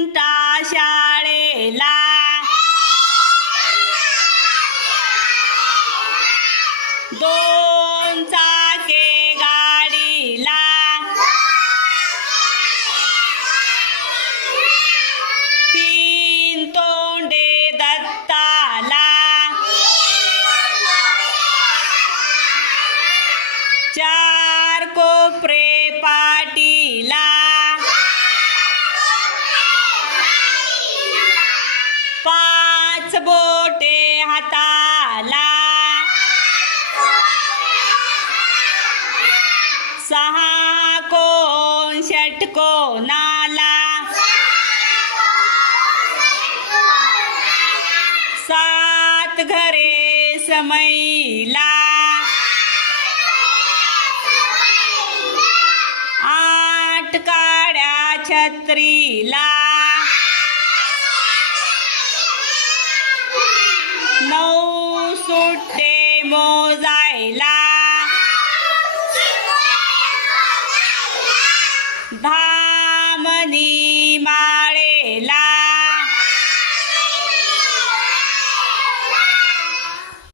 घंटा शाळेला, 2 चाके गाडीला, 3 तोंडे दत्ताला, 4 कोपरे पाटीला, 5 बोटे हाताला, 6 कोण षटकोनाला, 7 घरे समईला, 8 काड्या छत्रीला, 9 सुट्टे मोजायला, 10 मणी